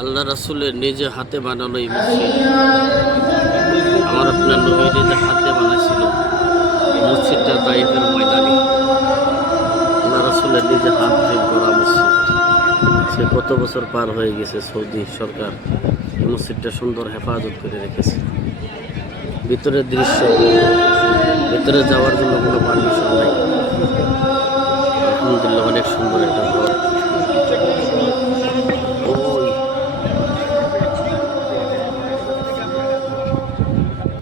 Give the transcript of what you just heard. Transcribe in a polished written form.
আল্লাহ রাসূলের নিজে হাতে বানানো এই মসজিদ, আমার আপনার নবী নিজে হাতে বানাইছিল এই মসজিদটা তাইফের ময়দানে। আল্লাহ রাসূলের নিজে হাত দিয়ে গড়া মসজিদ, সে কত বছর পার হয়ে গেছে। সৌদি সরকার এই মসজিদটা সুন্দর হেফাজত করে রেখেছে। ভিতরের দৃশ্য, ভিতরে যাওয়ার জন্য কোনো পারমিশন নাই। আলহামদুলিল্লাহ, অনেক সুন্দর একটা ঘর।